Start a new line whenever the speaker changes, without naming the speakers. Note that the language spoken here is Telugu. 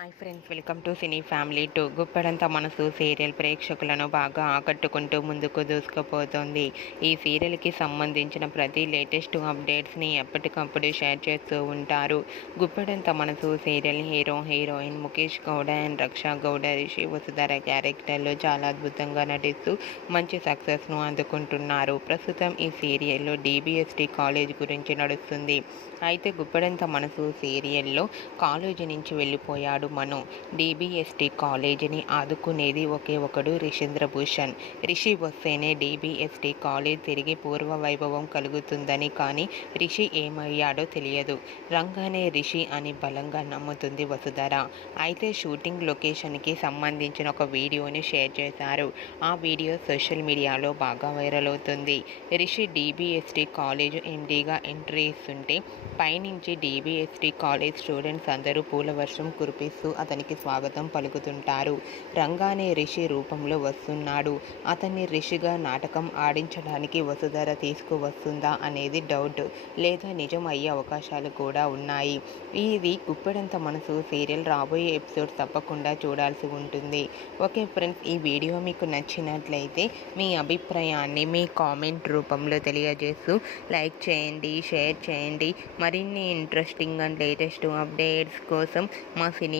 Hi friends welcome to cine family to Guppedantha Manasu serial ప్రేక్షకులను బాగా ఆకట్టుకుంటూ ముందుకు దూసుకుపోతుంది. ఈ సీరియల్కి సంబంధించిన ప్రతి లేటెస్ట్ అప్డేట్స్ని ఎప్పటికప్పుడు షేర్ చేస్తూ ఉంటారు. గుప్పడంత మనసు serial hero heroine Mukesh Gowda and Raksha Gowda Rishi Vasudhara క్యారెక్టర్లు చాలా అద్భుతంగా నటిస్తూ మంచి సక్సెస్ను అందుకుంటున్నారు. ప్రస్తుతం ఈ సీరియల్లో డీబీఎస్టీ కాలేజ్ గురించి నడుస్తుంది. అయితే గుప్పడంత మనసు సీరియల్లో కాలేజీ నుంచి వెళ్ళిపోయాడు. మను. డీబీఎస్టీ కాలేజీని ఆదుకునేది ఒకే ఒకడు రిషేంద్రభూషణ్. రిషి వస్తేనే డీబీఎస్టీ కాలేజ్ తిరిగి పూర్వ వైభవం కలుగుతుందని కానీ రిషి ఏమయ్యాడో తెలియదు. రంగానే రిషి అని బలంగా నమ్ముతుంది వసుధర. అయితే షూటింగ్ లొకేషన్కి సంబంధించిన ఒక వీడియోని షేర్ చేశారు. ఆ వీడియో సోషల్ మీడియాలో బాగా వైరల్ అవుతుంది. రిషి డీబీఎస్టీ కాలేజ్ ఎండీగా ఎంట్రీ ఇస్తుంటే పైనుంచి డీబీఎస్టీ కాలేజ్ స్టూడెంట్స్ అందరూ పూల వర్షం కురిపిస్తూ అతనికి స్వాగతం పలుకుతుంటారు. రంగానే రిషి రూపంలో వస్తున్నాడు. అతన్ని రిషిగా నాటకం ఆడించడానికి వసుధర తీసుకువస్తుందా అనేది డౌట్ లేదా నిజం అయ్యే అవకాశాలు కూడా ఉన్నాయి. ఇది గుప్పెడంత మనసు సీరియల్ రాబోయే ఎపిసోడ్ తప్పకుండా చూడాల్సి ఉంటుంది. ఓకే ఫ్రెండ్స్ ఈ వీడియో మీకు నచ్చినట్లయితే మీ అభిప్రాయాన్ని మీ కామెంట్ రూపంలో తెలియజేస్తూ లైక్ చేయండి షేర్ చేయండి. మరిన్ని ఇంట్రెస్టింగ్ అండ్ లేటెస్ట్ అప్డేట్స్ కోసం మా సినీ